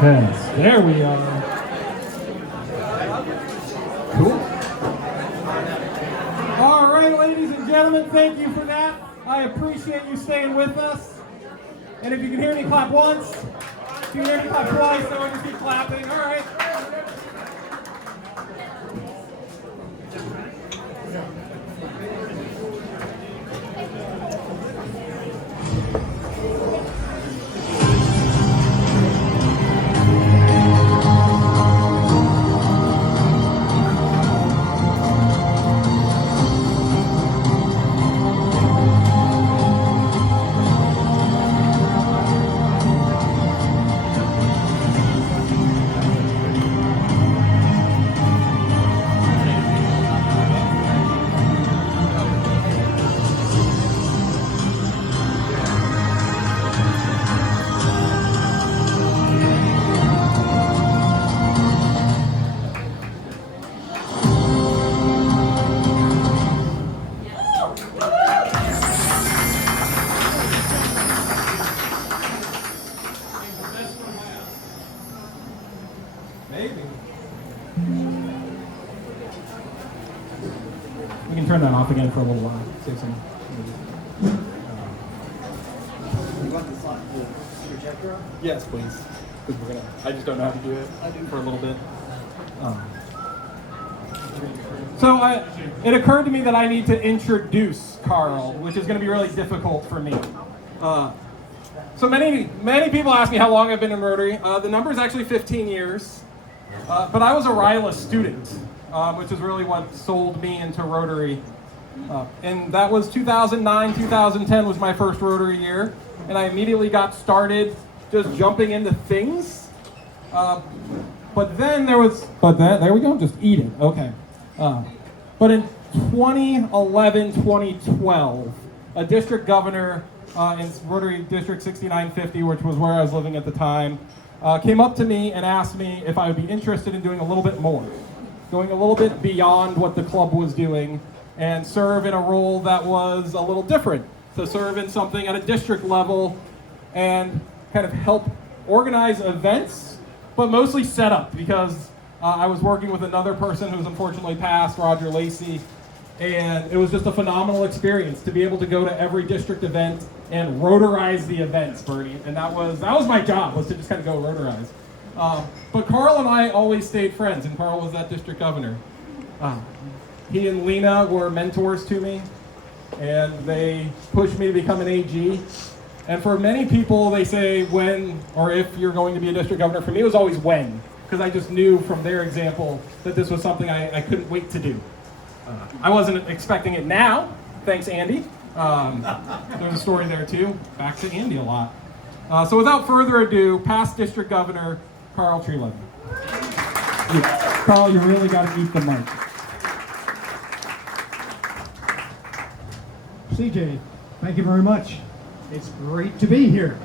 Test. There we are. Cool. All right, ladies and gentlemen, thank you for that. I appreciate you staying with us. And if you can hear me clap once, if you can hear me clap twice, so I just keep clapping. All right. Maybe. We can turn that off again for a little while. Save some. You want the projector on? Yes, please. Because I just don't know how to do it for a little bit. It occurred to me that I need to introduce Carl, which is going to be really difficult for me. So many people ask me how long I've been in Rotary. The number is actually 15 years. But I was a RILA student, which is really what sold me into Rotary. And that was 2009, 2010 was my first Rotary year. And I immediately got started just jumping into things. But then there we go, just eat it, okay. But in 2011, 2012, a district governor in Rotary District 6950, which was where I was living at the time, came up to me and asked me if I would be interested in doing a little bit more, going a little bit beyond what the club was doing, and serve in a role that was a little different, to serve in something at a district level and kind of help organize events, but mostly set up, because I was working with another person who's unfortunately passed, Roger Lacey, and it was just a phenomenal experience to be able to go to every district event and Rotarize the events, Bernie. And that was my job, was to just kind of go Rotarize. But Carl and I always stayed friends, and Carl was that district governor. He and Lena were mentors to me, and they pushed me to become an AG. And for many people, they say when or if you're going to be a district governor. For me, it was always when, because I just knew from their example that this was something I couldn't wait to do. I wasn't expecting it now, thanks Andy. There's a story there too, back to Andy a lot. So without further ado, past district governor, Carl Treelevin. Yeah. Carl, you really got to eat the mic. CJ, thank you very much. It's great to be here.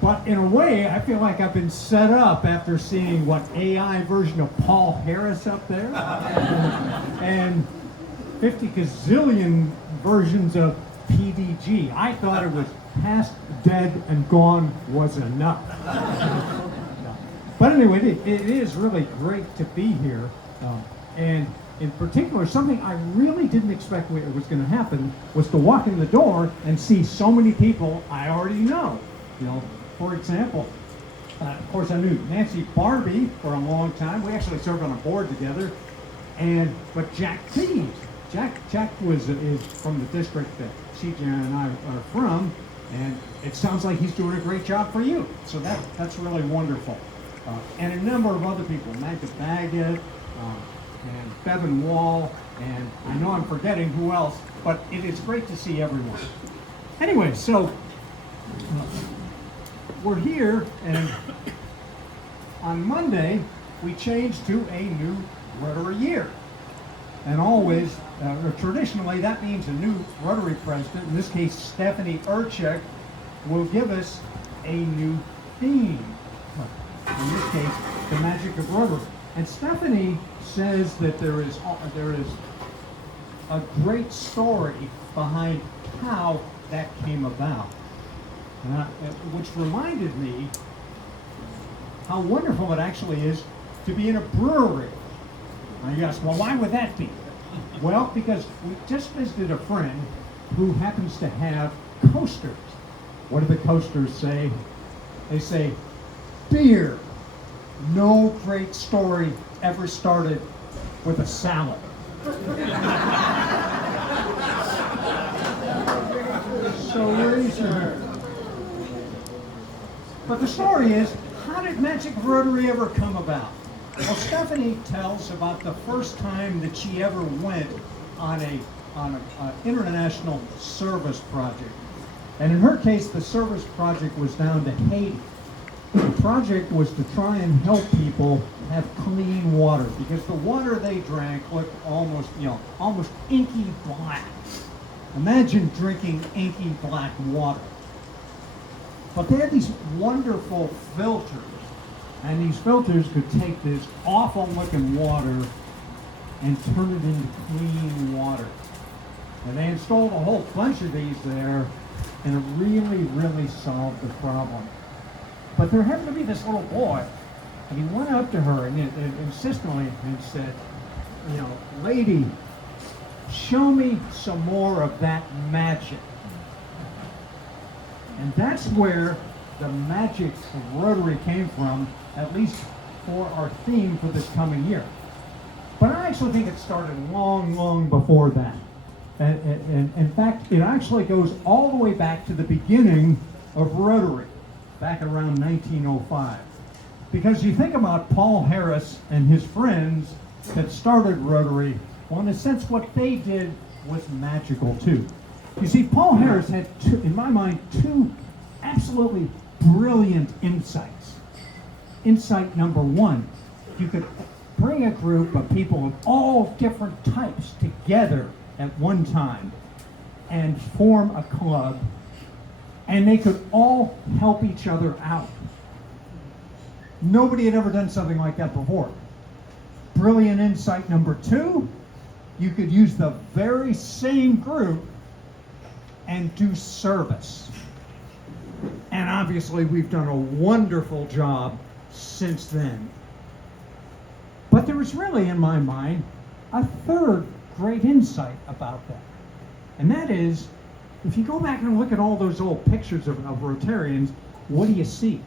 But in a way, I feel like I've been set up after seeing what AI version of Paul Harris up there and 50 gazillion versions of PDG. I thought it was past, dead, and gone was enough. But anyway, it is really great to be here. And in particular, something I really didn't expect it was going to happen was to walk in the door and see so many people I already know. You know, for example, of course I knew Nancy Barbie for a long time. We actually served on a board together. But Jack Thieves. Jack is from the district that CJ and I are from, and it sounds like he's doing a great job for you. So that's really wonderful. And a number of other people, Magda Baggett, and Bevan Wall, and I know I'm forgetting who else, but it is great to see everyone. Anyway, so we're here, and on Monday, we changed to a new Rotary year. And always, traditionally, that means a new Rotary president, in this case, Stephanie Urchek, will give us a new theme. In this case, the magic of Rotary. And Stephanie says that there is a great story behind how that came about. Which reminded me how wonderful it actually is to be in a brewery. Now you ask, well, why would that be? Well, because we just visited a friend who happens to have coasters. What do the coasters say? They say, beer. No great story ever started with a salad. So easy. But the story is, how did Magic Rotary ever come about? Well, Stephanie tells about the first time that she ever went on an international service project. And in her case, the service project was down to Haiti. The project was to try and help people have clean water because the water they drank looked almost inky black. Imagine drinking inky black water. But they had these wonderful filters, and these filters could take this awful looking water and turn it into clean water. And they installed a whole bunch of these there, and it really, really solved the problem. But there happened to be this little boy, and he went up to her and insistently and said, lady, show me some more of that magic. And that's where the Magic Rotary came from, at least for our theme for this coming year. But I actually think it started long, long before that. And in fact, it actually goes all the way back to the beginning of Rotary, back around 1905. Because you think about Paul Harris and his friends that started Rotary, well, in a sense, what they did was magical too. You see, Paul Harris had, in my mind, two absolutely brilliant insights. Insight number one, you could bring a group of people of all different types together at one time and form a club, and they could all help each other out. Nobody had ever done something like that before. Brilliant insight number two, you could use the very same group and do service. And obviously we've done a wonderful job since then. But there was really, in my mind, a third great insight about that. And that is, if you go back and look at all those old pictures of Rotarians, what do you see?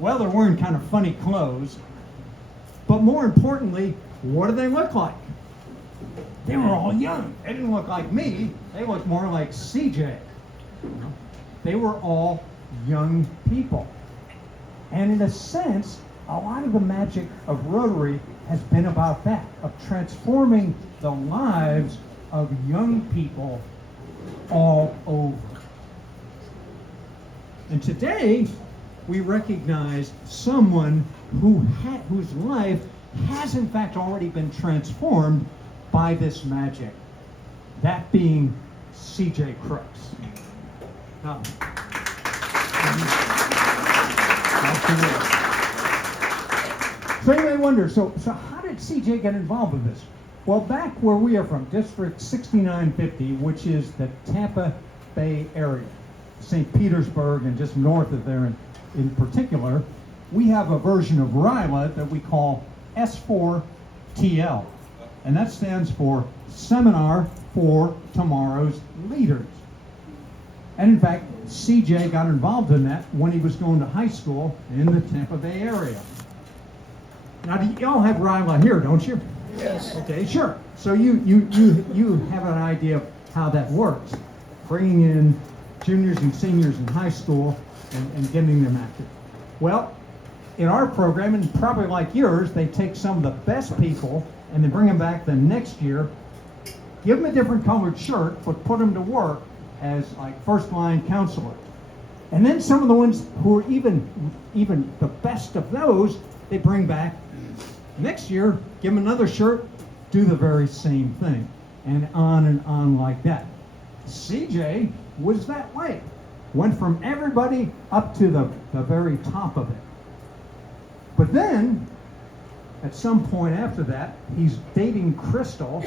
Well, they're wearing kind of funny clothes, but more importantly, what do they look like? They were all young. They didn't look like me. They looked more like CJ. They were all young people. And in a sense, a lot of the magic of Rotary has been about that, of transforming the lives of young people all over. And today, we recognize someone whose life has in fact already been transformed by this magic. That being CJ Crooks. Now, so you may wonder, so how did CJ get involved with this? Well, back where we are from, District 6950, which is the Tampa Bay area, St. Petersburg and just north of there in particular, we have a version of RILA that we call S4TL. And that stands for Seminar for Tomorrow's Leaders. And in fact, CJ got involved in that when he was going to high school in the Tampa Bay area. Now, you all have RILA here, don't you? Yes. Okay, sure. So you have an idea of how that works. Bringing in juniors and seniors in high school and getting them active. Well, in our program, and probably like yours, they take some of the best people and they bring them back the next year, give them a different colored shirt, but put them to work as like first line counselors. And then some of the ones who are even the best of those, they bring back next year, give them another shirt, do the very same thing, and on like that. CJ was that way. Went from everybody up to the very top of it. But then, at some point after that, he's dating Crystal,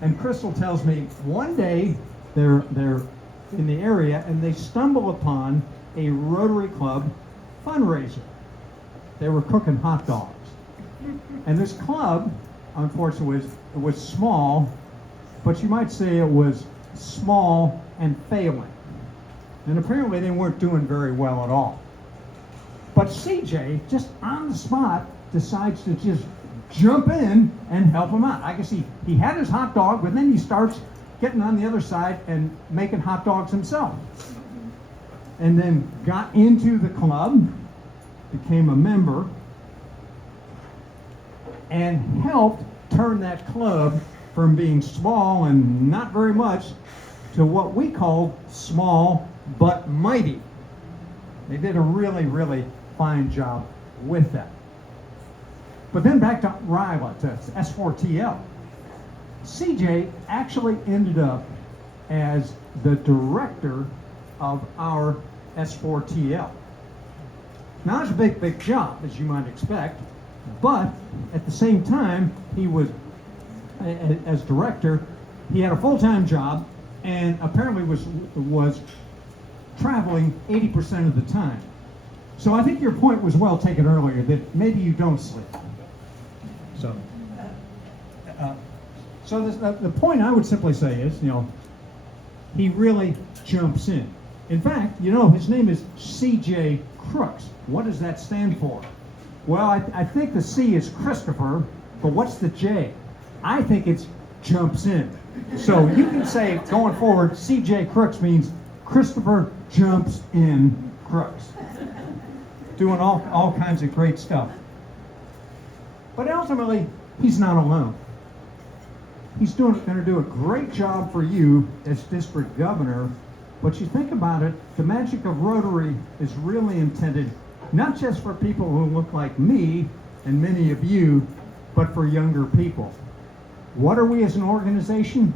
and Crystal tells me one day they're in the area and they stumble upon a Rotary Club fundraiser. they were cooking hot dogs. And this club, unfortunately, was small, but you might say it was small and failing. And apparently they weren't doing very well at all. But CJ, just on the spot, decides to just jump in and help him out. I guess he had his hot dog, but then he starts getting on the other side and making hot dogs himself. And then got into the club, became a member, and helped turn that club from being small and not very much to what we call small but mighty. They did a really, really fine job with that. But then back to RILA, to S4TL. CJ actually ended up as the director of our S4TL. Now, it's a big, big job, as you might expect, but at the same time, he was, as director, he had a full-time job and apparently was traveling 80% of the time. So I think your point was well taken earlier, that maybe you don't sleep. So the point I would simply say is, he really jumps in. In fact, his name is C.J. Crooks. What does that stand for? Well, I think the C is Christopher, but what's the J? I think it's jumps in. So you can say, going forward, C.J. Crooks means Christopher jumps in Crooks. Doing all kinds of great stuff. But ultimately, he's not alone. He's going to do a great job for you as district governor. But you think about it, the magic of Rotary is really intended not just for people who look like me and many of you, but for younger people. What are we as an organization?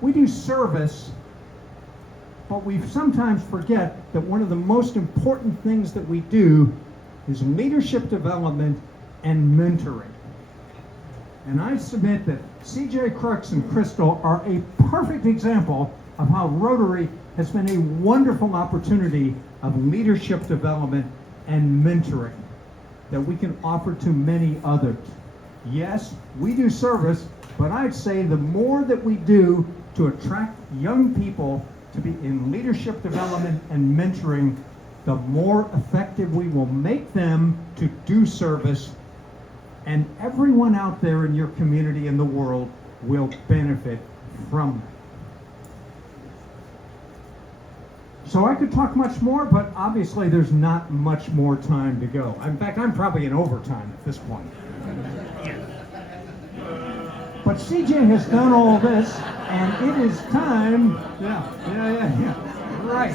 We do service, but we sometimes forget that one of the most important things that we do is leadership development and mentoring. And I submit that C.J. Crooks and Crystal are a perfect example of how Rotary has been a wonderful opportunity of leadership development and mentoring that we can offer to many others. Yes, we do service, but I'd say the more that we do to attract young people to be in leadership development and mentoring, the more effective we will make them to do service, and everyone out there in your community and the world will benefit from that. So I could talk much more, but obviously there's not much more time to go. In fact, I'm probably in overtime at this point. But CJ has done all this, and it is time. Yeah. Right.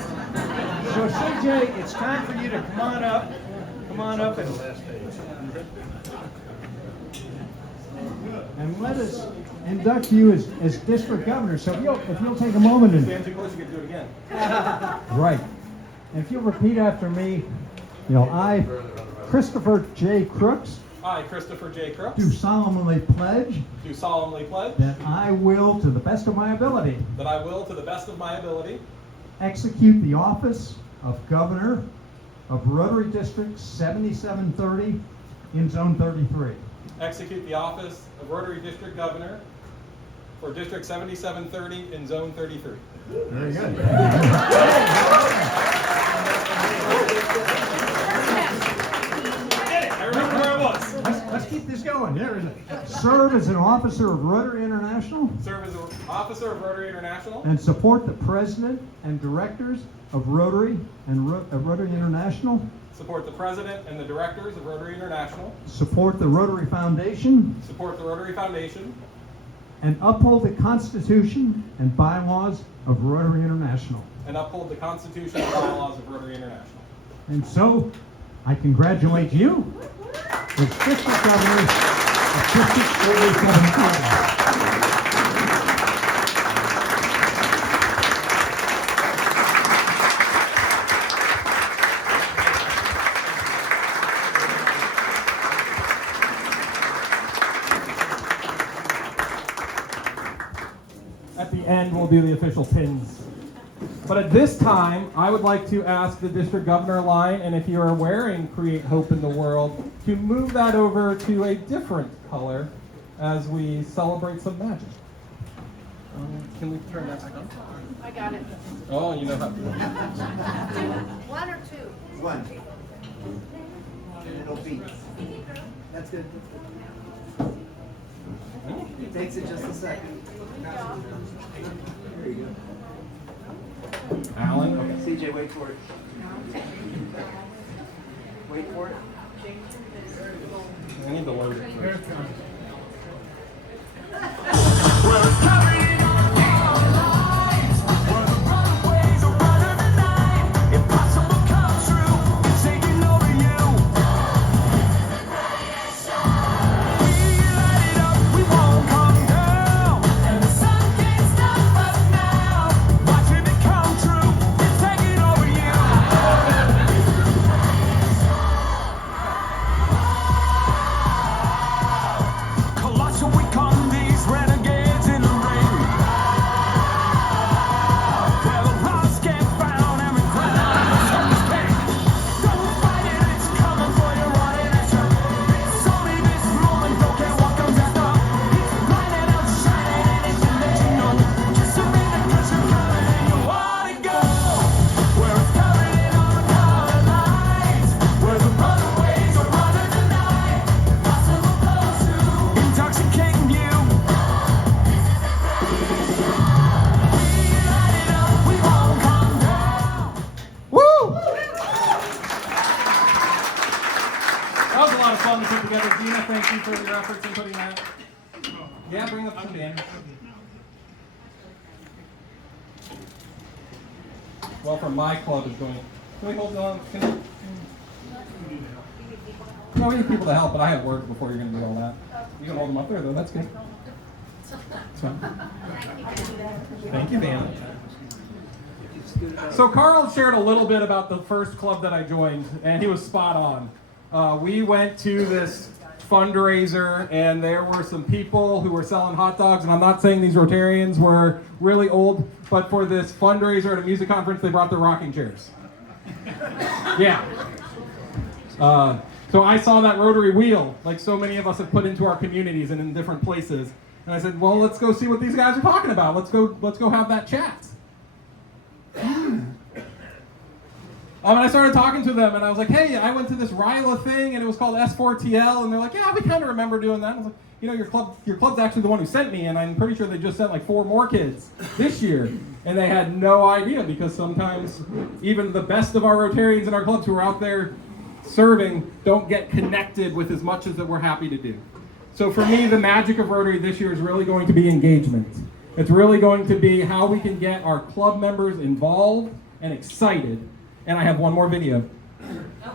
So CJ, it's time for you to come on up. Come on up and let us induct you as district governor. So if you'll take a moment and Stand too close, you can do it again. right. And if you'll repeat after me, I, Christopher J. Crooks, I, Christopher J. Crooks, do solemnly pledge that I will, to the best of my ability, to the best of my ability, execute the office of Governor of Rotary District 7730 in Zone 33. execute the office of Rotary District Governor for District 7730 in Zone 33. Very good. I remember where I was. Let's keep this going. There is it. Serve as an officer of Rotary International Serve as an officer of Rotary International and support the president and directors of Rotary and Rotary International. Support the president and the directors of Rotary International. Support the Rotary Foundation. Support the Rotary Foundation. And uphold the Constitution and bylaws of Rotary International. And uphold the Constitution and bylaws of Rotary International. And so, I congratulate you as District Governor of District 8730. At the end, we'll do the official pins. But But at this time, I would like to ask the district governor line, and if you are wearing Create Hope in the World, to move that over to a different color as we celebrate some magic. Can we turn that back on? I got it. Oh, you know how to do it. One or two? One. And it'll beat. That's good. It takes it just a second. There you go. Alan? Okay. CJ, wait for it. Wait for it. I need to load it first. Thank you for your efforts in putting that. Yeah, bring up some band. Well, from my club is going. Can we hold on? No, we need people to help, but I have words before you're going to do all that. You can hold them up there, though. That's good. That's fine. Thank you, Dan. So Carl shared a little bit about the first club that I joined, and he was spot on. We went to this fundraiser, and there were some people who were selling hot dogs, and I'm not saying these Rotarians were really old, but for this fundraiser at a music conference, they brought their rocking chairs. Yeah. So I saw that rotary wheel, like so many of us have put into our communities and in different places. And I said, well, let's go see what these guys are talking about. Let's go have that chat. And I started talking to them, and I was like, hey, I went to this RILA thing, and it was called S4TL, and they're like, yeah, we kind of remember doing that. And I was like, you know, your club's actually the one who sent me, and I'm pretty sure they just sent like 4 more kids this year. And they had no idea, because sometimes even the best of our Rotarians in our clubs who are out there serving don't get connected with as much as that we're happy to do. So for me, the magic of Rotary this year is really going to be engagement. It's really going to be how we can get our club members involved and excited. And I have one more video.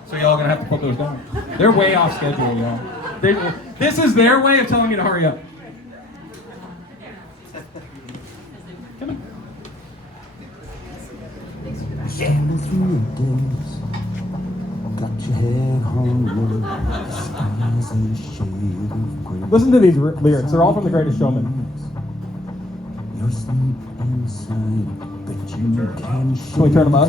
So y'all are gonna have to put those down. They're way off schedule, y'all. This is their way of telling me to hurry up. Come on. Standing through your days, got your head hung low, skies in a shade of gray. Listen to these lyrics. They're all from The Greatest Showman. You're asleep inside, but you can Can we turn them up?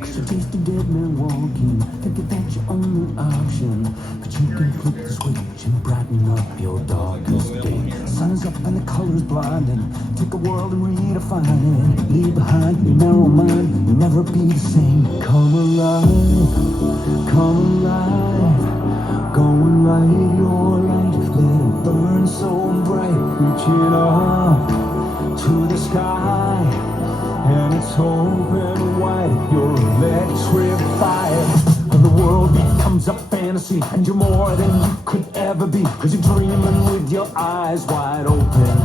Cause you taste a dead man walking, thinking that's your only option. But you can flip the switch and brighten up your darkest day. Sun is up and the colors blinding. Take a world and redefine it. Leave behind your narrow mind, you'll never be the same. Come alive, come alive. Go and light your light, let it burn so bright. Reaching up to the sky, and it's open wide. You're electrified. The world becomes a fantasy, and you're more than you could ever be, cause you're dreaming with your eyes wide open.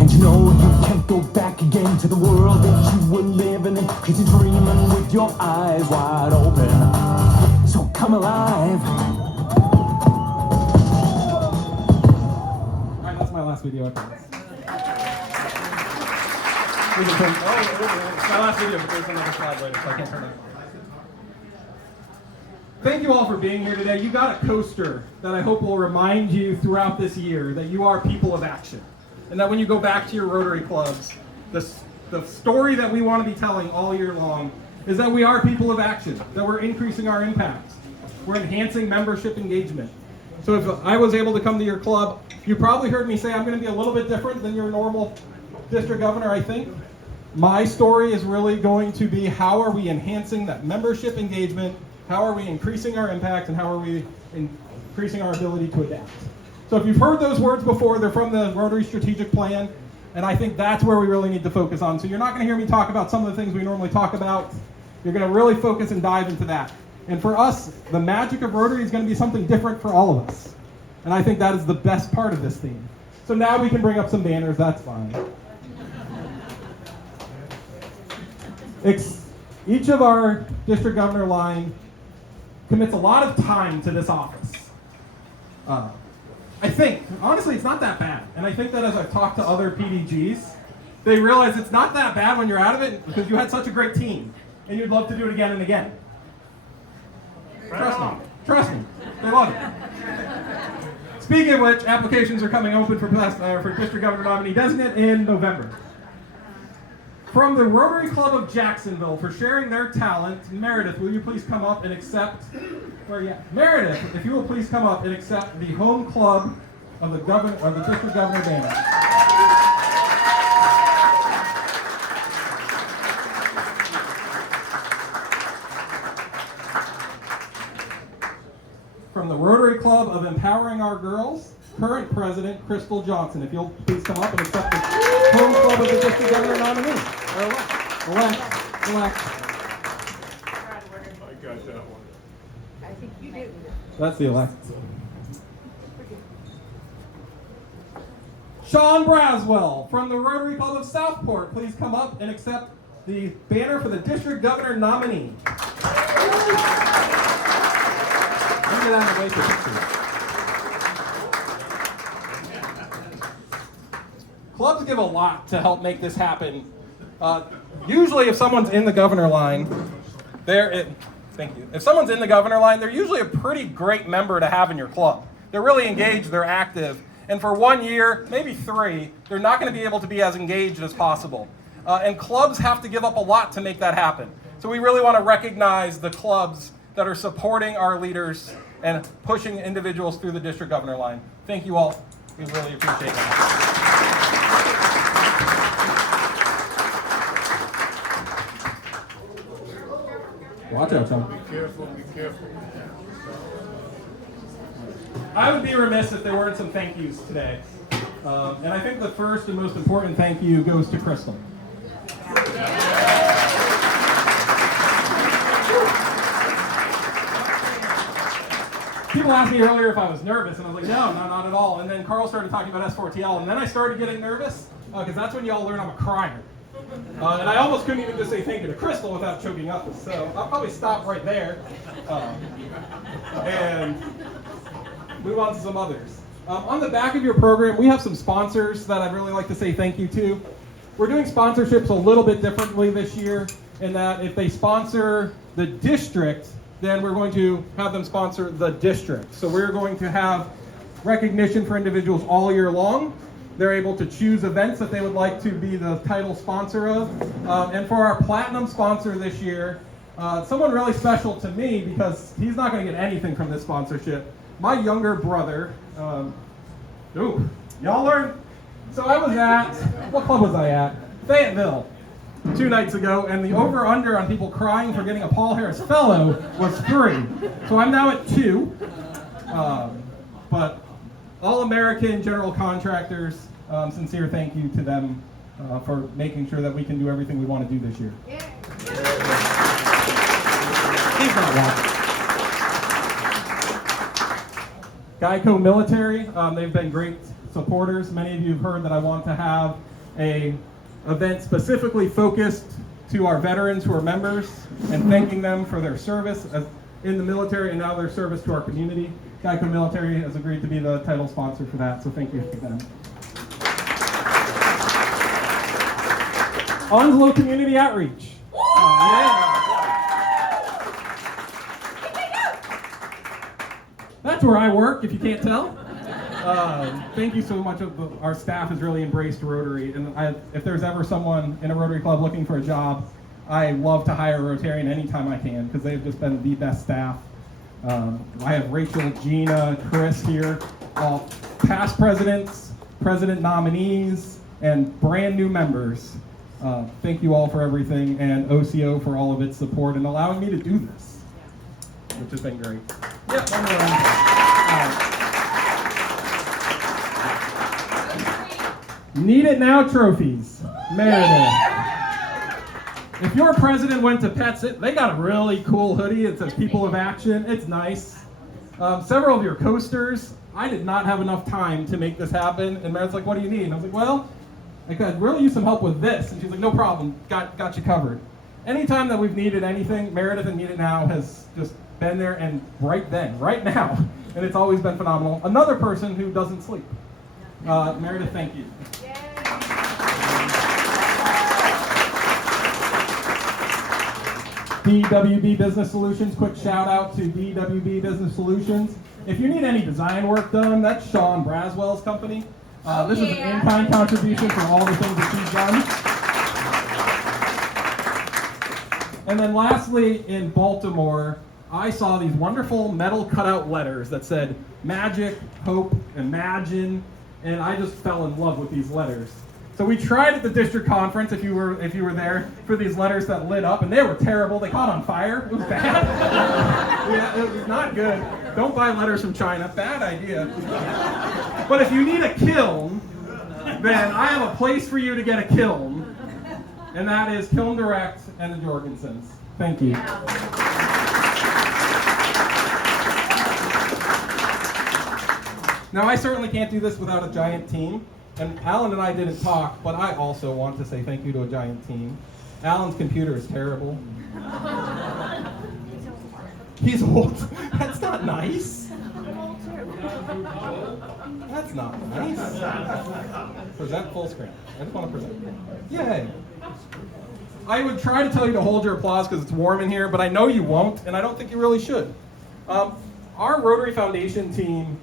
And you know you can't go back again to the world that you were living in, cause you're dreaming with your eyes wide open. So come alive. Alright, that's my last video, I promise. It's my last video, but there's another slide later, so I can't turn it. Thank you all for being here today. You got a coaster that I hope will remind you throughout this year that you are people of action. And that when you go back to your Rotary clubs, the story that we want to be telling all year long is that we are people of action, that we're increasing our impact. We're enhancing membership engagement. So if I was able to come to your club, you probably heard me say I'm going to be a little bit different than your normal district governor, I think. My story is really going to be how are we enhancing that membership engagement, how are we increasing our impact, and how are we increasing our ability to adapt. So if you've heard those words before, they're from the Rotary Strategic Plan, and I think that's where we really need to focus on. So you're not going to hear me talk about some of the things we normally talk about. You're going to really focus and dive into that. And for us, the magic of Rotary is going to be something different for all of us. And I think that is the best part of this theme. So now we can bring up some banners, that's fine. Each of our district governor line commits a lot of time to this office. I think, honestly, it's not that bad. And I think that as I've talked to other PDGs, they realize it's not that bad when you're out of it because you had such a great team and you'd love to do it again and again. Trust me, they love it. Speaking of which, applications are coming open for district governor nominee designate in November. From the Rotary Club of Jacksonville for sharing their talent, Meredith, will you please come up and accept, Meredith, if you will please come up and accept the home club of the district governor banner. From the Rotary Club of Empowering Our Girls, current president, Crystal Johnson. If you'll please come up and accept the home club of the district governor nominee. Or elect. I got that one. I think you do. That's the elect. Sean Braswell from the Rotary Club of Southport. Please come up and accept the banner for the district governor nominee. Look at that in the way for pictures. Clubs give a lot to help make this happen. Usually if someone's in the governor line, thank you. If someone's in the governor line, they're usually a pretty great member to have in your club. They're really engaged, they're active, and for 1 year, maybe 3, they're not going to be able to be as engaged as possible. And clubs have to give up a lot to make that happen. So we really want to recognize the clubs that are supporting our leaders and pushing individuals through the district governor line. Thank you all. We really appreciate that. Watch out, Tom. Be careful, be careful. I would be remiss if there weren't some thank yous today. And I think the first and most important thank you goes to Crystal. People asked me earlier if I was nervous, and I was like, no, not at all. And then Carl started talking about S4TL, and then I started getting nervous, because that's when y'all learn I'm a crier. And I almost couldn't even just say thank you to Crystal without choking up. So I'll probably stop right there and move on to some others. On the back of your program, we have some sponsors that I'd really like to say thank you to. We're doing sponsorships a little bit differently this year in that if they sponsor the district, then we're going to have them sponsor the district. So we're going to have recognition for individuals all year long. They're able to choose events that they would like to be the title sponsor of. And for our platinum sponsor this year, someone really special to me because he's not going to get anything from this sponsorship. My younger brother, y'all learn. So I was at, what club was I at? Fayetteville 2 nights ago, and the over-under on people crying for getting a Paul Harris Fellow was 3. So I'm now at 2. But all-American general contractors, sincere thank you to them for making sure that we can do everything we want to do this year. He's not watching. Geico Military, they've been great supporters. Many of you have heard that I want to have a event specifically focused to our veterans who are members and thanking them for their service in the military and now their service to our community. Geico Military has agreed to be the title sponsor for that, so thank you to them. Onslow Community Outreach. That's where I work, if you can't tell. Thank you so much. Our staff has really embraced Rotary, and if there's ever someone in a Rotary Club looking for a job, I love to hire a Rotarian anytime I can because they've just been the best staff. I have Rachel, Gina, Chris here, all past presidents, president nominees, and brand new members. Thank you all for everything, and OCO for all of its support and allowing me to do this, which has been great. Yeah, one more round. Need It Now trophies. Meredith. If your president went to Pets, they got a really cool hoodie. It says People of Action. It's nice. Several of your coasters. I did not have enough time to make this happen. And Meredith's like, what do you need? And I was like, well, I could really use some help with this. And she's like, no problem. Got you covered. Anytime that we've needed anything, Meredith and Need It Now has just been there and right now. And it's always been phenomenal. Another person who doesn't sleep. Meredith, thank you. DWB Business Solutions, quick shout out to DWB Business Solutions. If you need any design work done, that's Sean Braswell's company. This is an in-kind contribution for all the things that she's done. And then lastly, in Baltimore, I saw these wonderful metal cutout letters that said magic, hope, imagine, and I just fell in love with these letters. So we tried at the district conference, if you were there, for these letters that lit up, and they were terrible. They caught on fire. It was bad. Yeah, it was not good. Don't buy letters from China. Bad idea. But if you need a kiln, then I have a place for you to get a kiln, and that is Kiln Direct and the Jorgensens. Thank you. Now, I certainly can't do this without a giant team. And Alan and I didn't talk, but I also want to say thank you to a giant team. Alan's computer is terrible. He's old. That's not nice. That's not nice. Present full screen. I just want to present. Yay. I would try to tell you to hold your applause because it's warm in here, but I know you won't, and I don't think you really should. Our Rotary Foundation team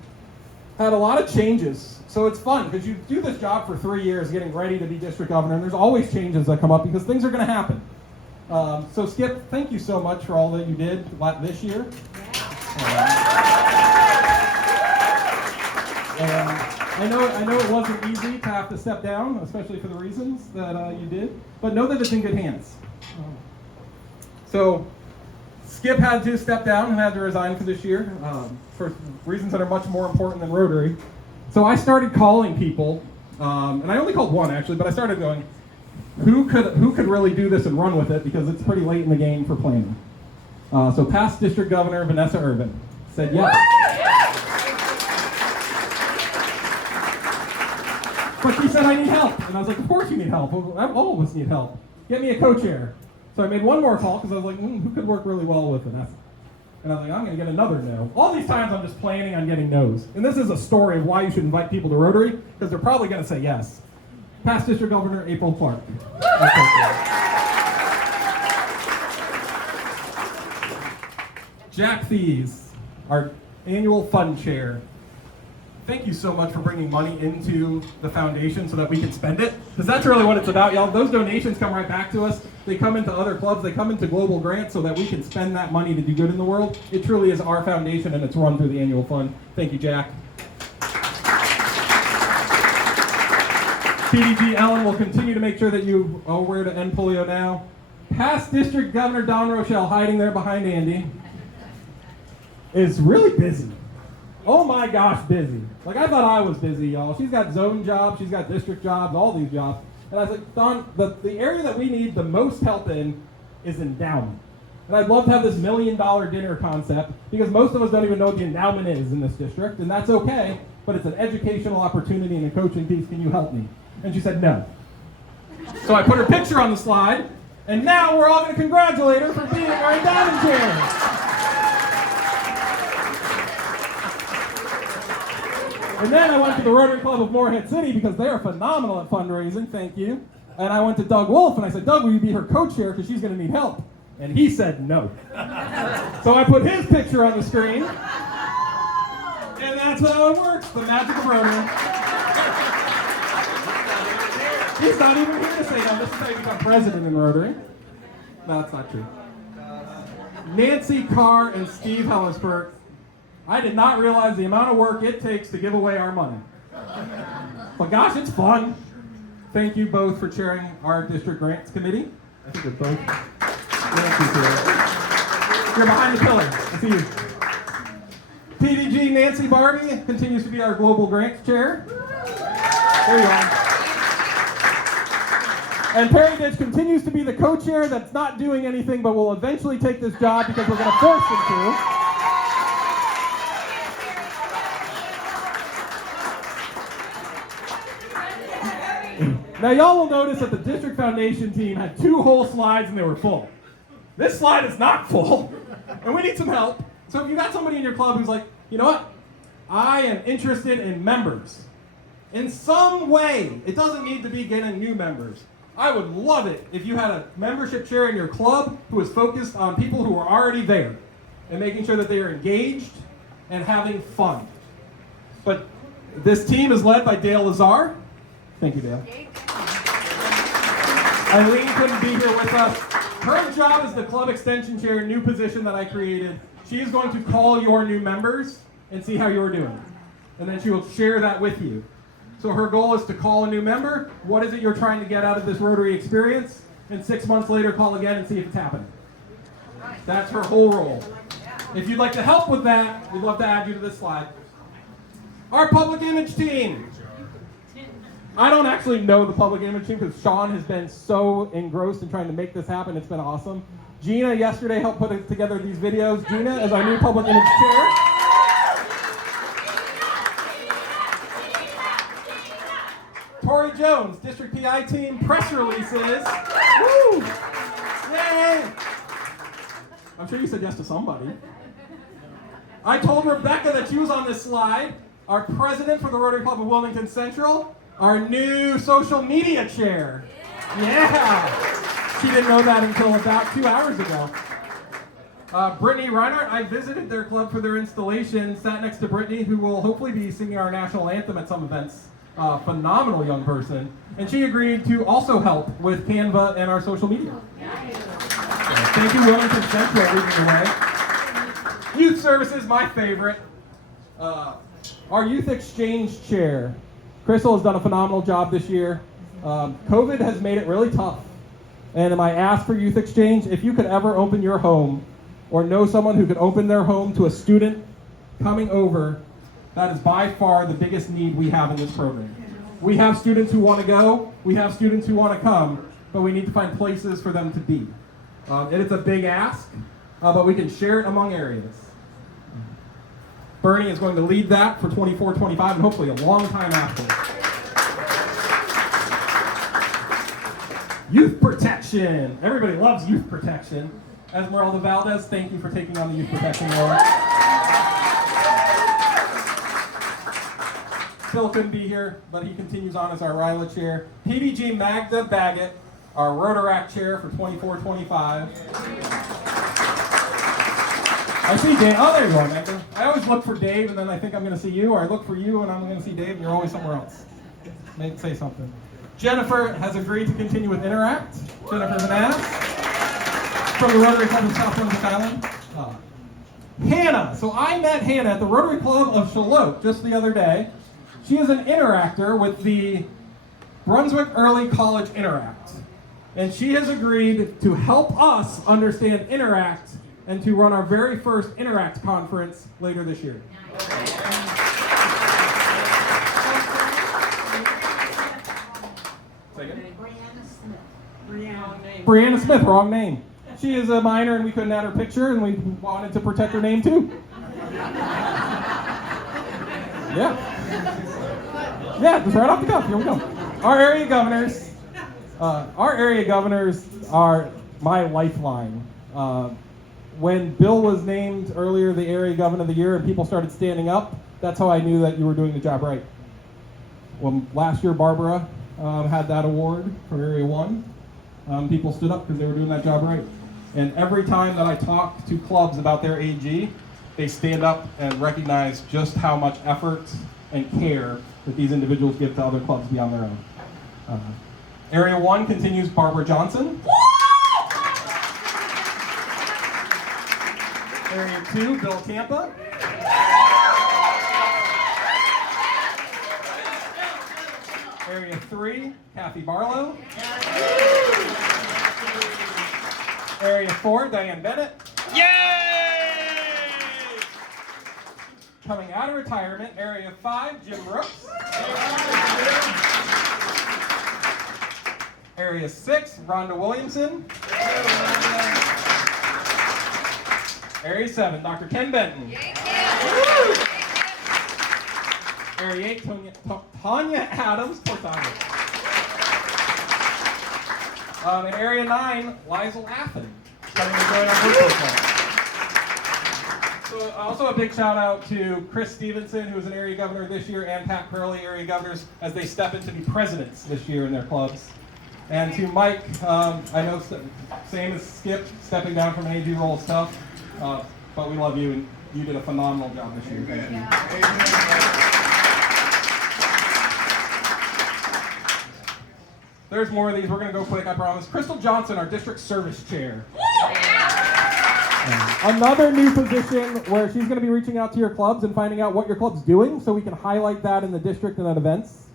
had a lot of changes. So it's fun because you do this job for 3 years getting ready to be district governor, and there's always changes that come up because things are going to happen. So Skip, thank you so much for all that you did this year. And I know it wasn't easy to have to step down, especially for the reasons that you did, but know that it's in good hands. So Skip had to step down and had to resign for this year for reasons that are much more important than Rotary. So I started calling people, and I only called one actually, but I started going, who could really do this and run with it because it's pretty late in the game for planning. So past District Governor Vanessa Irvin said yes. But she said I need help, and I was like, of course you need help. All of us need help. Get me a co-chair. So I made one more call because I was like, who could work really well with Vanessa? And I was like, I'm going to get another no. All these times I'm just planning on getting no's. And this is a story of why you should invite people to Rotary, because they're probably going to say yes. Past District Governor April Clark. Jack Thies, our annual fund chair. Thank you so much for bringing money into the foundation so that we can spend it. Because that's really what it's about, y'all. Those donations come right back to us. They come into other clubs. They come into global grants so that we can spend that money to do good in the world. It truly is our foundation, and it's run through the annual fund. Thank you, Jack. PDG Ellen will continue to make sure that you know where to end polio now. Past District Governor Don Rochelle, hiding there behind Andy, is really busy. Oh my gosh, busy. Like, I thought I was busy, y'all. She's got zone jobs, she's got district jobs, all these jobs. And I was like, Don, the area that we need the most help in is endowment. And I'd love to have this $1 million dinner concept, because most of us don't even know what the endowment is in this district, and that's okay, but it's an educational opportunity and a coaching piece. Can you help me? And she said no. So I put her picture on the slide, and now we're all going to congratulate her for being our endowment chair. And then I went to the Rotary Club of Morehead City because they are phenomenal at fundraising, thank you. And I went to Doug Wolf and I said, Doug, will you be her co-chair because she's going to need help? And he said no. So I put his picture on the screen. And that's how it works, the magic of Rotary. He's not even here to say that. This is how you become president in Rotary. No, that's not true. Nancy Carr and Steve Hellersberg. I did not realize the amount of work it takes to give away our money. But gosh, it's fun. Thank you both for chairing our district grants committee. I think you're both. You're behind the pillar. I see you. PDG Nancy Barbie continues to be our global grants chair. There you are. And Perry Ditch continues to be the co-chair that's not doing anything but will eventually take this job because we're going to force him to. Now y'all will notice that the district foundation team had 2 whole slides and they were full. This slide is not full, and we need some help. So if you got somebody in your club who's like, you know what? I am interested in members. In some way, it doesn't need to be getting new members. I would love it if you had a membership chair in your club who was focused on people who are already there and making sure that they are engaged and having fun. But this team is led by Dale Lazar. Thank you, Dale. Eileen couldn't be here with us. Her job is the club extension chair, new position that I created. She is going to call your new members and see how you're doing. And then she will share that with you. So her goal is to call a new member. What is it you're trying to get out of this Rotary experience? And 6 months later, call again and see if it's happening. That's her whole role. If you'd like to help with that, we'd love to add you to this slide. Our public image team. I don't actually know the public image team because Sean has been so engrossed in trying to make this happen. It's been awesome. Gina yesterday helped put together these videos. Gina is our new public image chair. Tori Jones, District PI team, press releases. Woo! Yay! I'm sure you said yes to somebody. I told Rebecca that she was on this slide. Our president for the Rotary Club of Wilmington Central. Our new social media chair. Yeah! She didn't know that until about 2 hours ago. Brittany Reinhardt, I visited their club for their installation, sat next to Brittany, who will hopefully be singing our national anthem at some events. Phenomenal young person. And she agreed to also help with Canva and our social media. Thank you, Wilmington Central, leading the way. Youth Services, my favorite. Our Youth Exchange Chair. Crystal has done a phenomenal job this year. COVID has made it really tough. And I asked for Youth Exchange, if you could ever open your home or know someone who could open their home to a student coming over, that is by far the biggest need we have in this program. We have students who want to go, we have students who want to come, but we need to find places for them to be. And it's a big ask, but we can share it among areas. Bernie is going to lead that for 24-25 and hopefully a long time after. Youth protection. Everybody loves youth protection. Esmeralda Valdez, thank you for taking on the youth protection role. Phil couldn't be here, but he continues on as our RILA chair. PDG Magda Baggett, our Rotaract chair for 24-25. I see Dave. Oh, there you are, Magda. I always look for Dave, and then I think I'm going to see you, or I look for you, and I'm going to see Dave, and you're always somewhere else. Maybe say something. Jennifer has agreed to continue with Interact. Jennifer Manass from the Rotary Club of South Brunswick Island. Hannah. So I met Hannah at the Rotary Club of Charlotte just the other day. She is an interactor with the Brunswick Early College Interact. And she has agreed to help us understand Interact and to run our very first Interact conference later this year. Brianna Smith, wrong name. She is a minor and we couldn't add her picture and we wanted to protect her name too. Yeah, just right off the cuff, here we go. Our area governors are my lifeline. When Bill was named earlier the area governor of the year and people started standing up, that's how I knew that you were doing the job right. Well, last year Barbara had that award for Area 1. People stood up because they were doing that job right. And every time that I talk to clubs about their AG, they stand up and recognize just how much effort and care that these individuals give to other clubs beyond their own. Area 1 continues Barbara Johnson. Area 2, Bill Tampa. Area 3, Kathy Barlow. Area 4, Diane Bennett. Yay! Coming out of retirement, Area 5, Jim Brooks. Area 6, Rhonda Williamson. Area 7, Dr. Ken Benton. Area 8, Tanya Adams. Poor Tanya. And Area 9, Liza Laffin. Starting to join our virtual club. So also a big shout out to Chris Stevenson, who was an area governor this year, and Pat Curley, area governors, as they step in to be presidents this year in their clubs. And to Mike, I know same as Skip, stepping down from an AG role is tough, but we love you, and you did a phenomenal job this year. Thank you. There's more of these. We're going to go quick, I promise. Crystal Johnson, our district service chair. Another new position where she's going to be reaching out to your clubs and finding out what your club's doing so we can highlight that in the district and at events.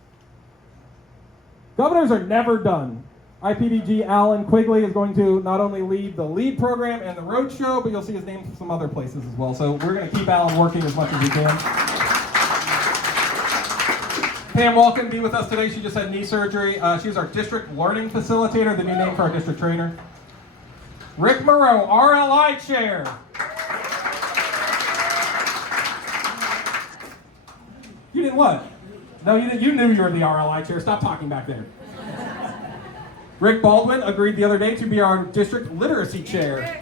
Governors are never done. IPDG Alan Quigley is going to not only lead the LEAD program and the road show, but you'll see his name from some other places as well. So we're going to keep Alan working as much as we can. Pam Wall couldn't be with us today. She just had knee surgery. She's our district learning facilitator, the new name for our district trainer. Rick Moreau, RLI chair. You didn't what? No, you didn't. You knew you were the RLI chair. Stop talking back there. Rick Baldwin agreed the other day to be our district literacy chair.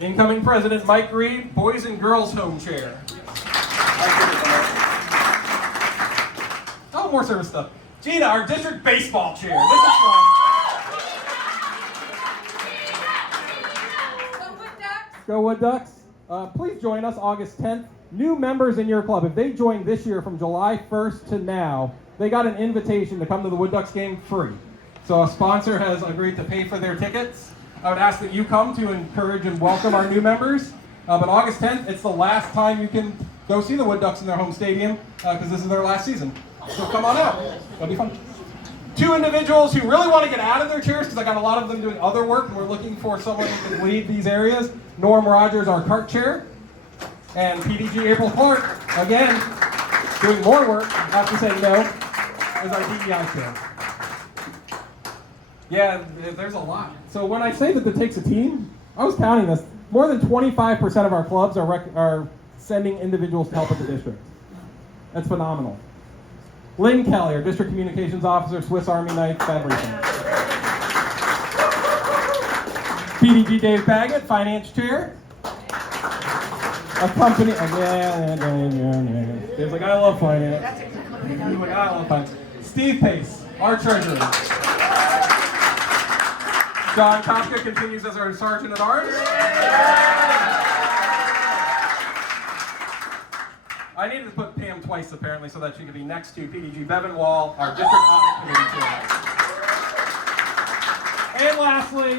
Incoming president Mike Reed, boys and girls home chair. Oh, more service stuff. Gina, our district baseball chair. This is fun. Go Wood Ducks. Please join us August 10th. New members in your club, if they joined this year from July 1st to now, they got an invitation to come to the Wood Ducks game free. So a sponsor has agreed to pay for their tickets. I would ask that you come to encourage and welcome our new members. But August 10th, it's the last time you can go see the Wood Ducks in their home stadium because this is their last season. So come on out. It'll be fun. Two individuals who really want to get out of their chairs because I got a lot of them doing other work and we're looking for someone who can lead these areas. Norm Rogers, our cart chair, and PDG April Clark, again, doing more work, I have to say no, is our DEI chair. Yeah, there's a lot. So when I say that it takes a team, I was counting this. More than 25% of our clubs are sending individuals to help with the district. That's phenomenal. Lynn Kelly, our district communications officer, Swiss Army knife, everything. PDG Dave Baggett, finance chair. A company, Dave's like, I love finance. He's like, I love finance. Steve Pace, our treasurer. John Kafka continues as our sergeant at arms. I needed to put Pam twice apparently so that she could be next to PDG Bevan Wall, our district audit committee chair. And lastly,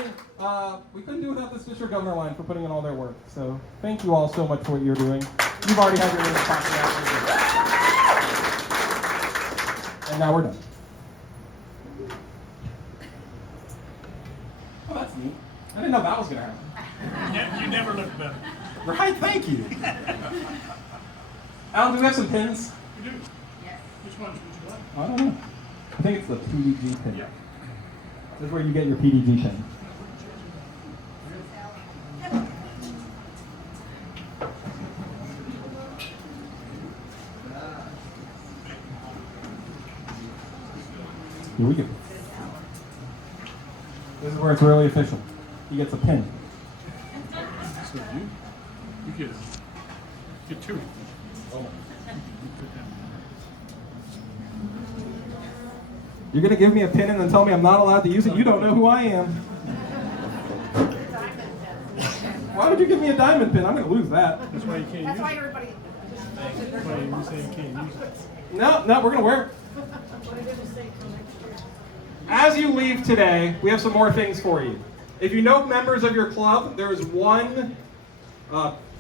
we couldn't do without this district governor line for putting in all their work. So thank you all so much for what you're doing. You've already had your names talked about. And now we're done. Oh, that's neat. I didn't know that was going to happen. You never looked better. Right, thank you. Alan, do we have some pins? You do? Yes. Which ones would you like? I don't know. I think it's the PDG pin. Yeah. This is where you get your PDG pin. Here we go. This is where it's really official. He gets a pin. So you get two. Oh. You're going to give me a pin and then tell me I'm not allowed to use it? You don't know who I am. Why would you give me a diamond pin? I'm going to lose that. That's why you can't That's use why it. everybody. That's why you say you can't use it. No, we're going to wear it. As you leave today, we have some more things for you. If you know members of your club, there's one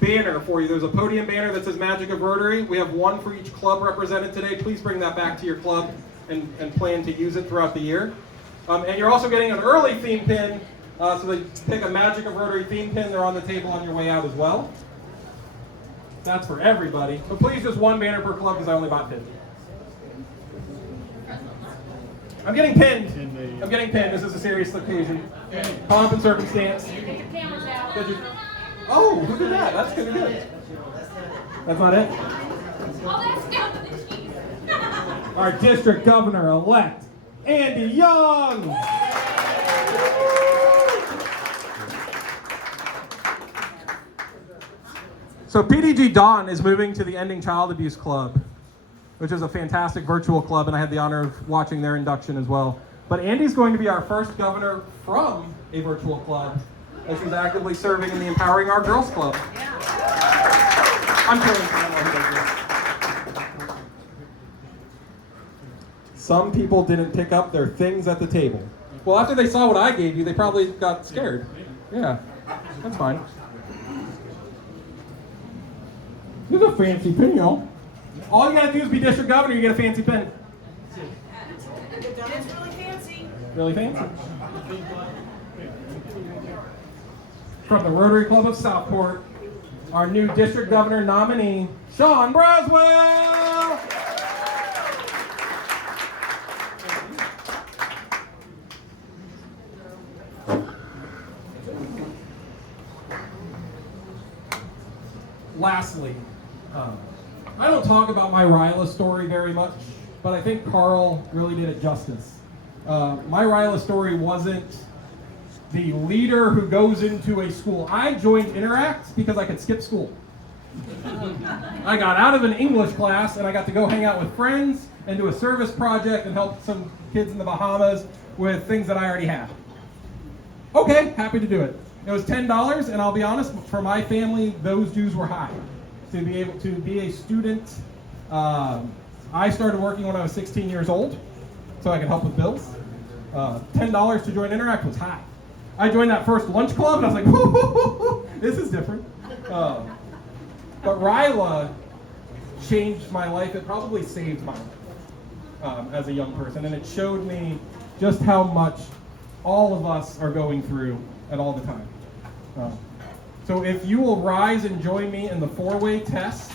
banner for you. There's a podium banner that says Magic of Rotary. We have one for each club represented today. Please bring that back to your club and plan to use it throughout the year. And you're also getting an early theme pin. So they pick a Magic of Rotary theme pin. They're on the table on your way out as well. That's for everybody. But please, just one banner per club because I only bought 50. I'm getting pinned. I'm getting pinned. This is a serious occasion. Pomp and circumstance. Get your cameras out. Oh, look at that. That's gonna be good. That's not it? Oh, that's down to the cheese. Our district governor-elect, Andy Young. So PDG Dawn is moving to the Ending Child Abuse Club, which is a fantastic virtual club, and I had the honor of watching their induction as well. But Andy's going to be our first governor from a virtual club, as she's actively serving in the Empowering Our Girls Club. I'm kidding. I know he does this. Some people didn't pick up their things at the table. Well, after they saw what I gave you, they probably got scared. Yeah, that's fine. This is a fancy pin, y'all. All you gotta do is be district governor, you get a fancy pin. It's really fancy. Really fancy. From the Rotary Club of Southport, our new district governor nominee, Sean Braswell. Lastly, I don't talk about my Ryla story very much, but I think Carl really did it justice. My Ryla story wasn't the leader who goes into a school. I joined Interact because I could skip school. I got out of an English class and I got to go hang out with friends and do a service project and help some kids in the Bahamas with things that I already had. Okay, happy to do it. It was $10, and I'll be honest, for my family, those dues were high. To be able to be a student, I started working when I was 16 years old, so I could help with bills. $10 to join Interact was high. I joined that first lunch club, and I was like, whoo, this is different. But Ryla changed my life. It probably saved my life as a young person, and it showed me just how much all of us are going through at all the time. So if you will rise and join me in the four-way test,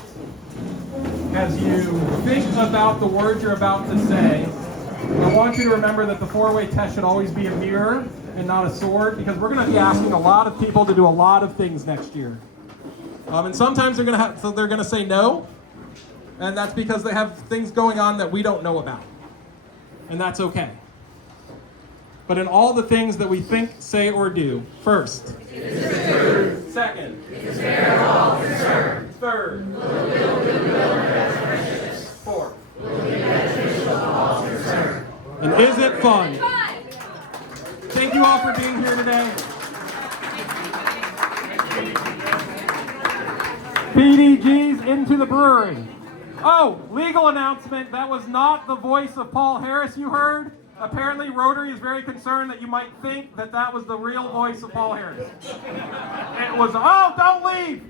as you think about the words you're about to say, I want you to remember that the four-way test should always be a mirror and not a sword, because we're going to be asking a lot of people to do a lot of things next year. And sometimes they're going to say no, and that's because they have things going on that we don't know about, and that's okay. But in all the things that we think, say, or do, first, second, third, fourth, and is it fun? Thank you all for being here today. PDG's into the brewery. Oh, legal announcement. That was not the voice of Paul Harris you heard. Apparently, Rotary is very concerned that you might think that that was the real voice of Paul Harris. It was, oh, don't leave!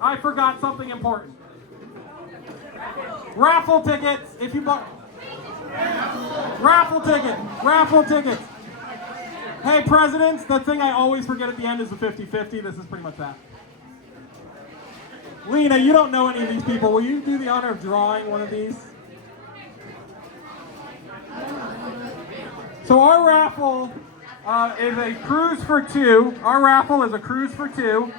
I forgot something important. Raffle tickets, if you bought... Raffle tickets. Hey, presidents, the thing I always forget at the end is the 50-50. This is pretty much that. Lena, you don't know any of these people. Will you do the honor of drawing one of these? So our raffle is a cruise for two. Our raffle is a cruise for two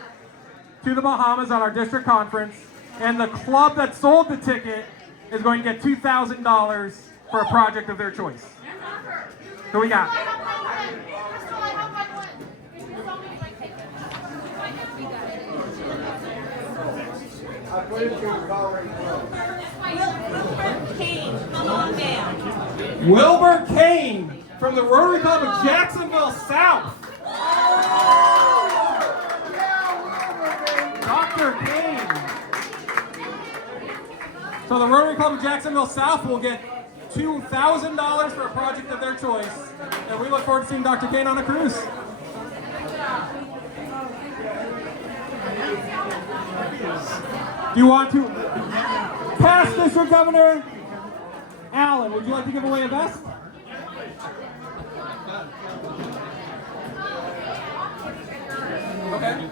to the Bahamas on our district conference. And the club that sold the ticket is going to get $2,000 for a project of their choice. So we got. I put it through the coloring book. Kane, come on down. Wilbur Kane from the Rotary Club of Jacksonville South. Governor Kane. So the Rotary Club of Jacksonville South will get $2,000 for a project of their choice. And we look forward to seeing Dr. Kane on a cruise. Do you want to? Past District Governor Allen, would you like to give away a vest? Okay.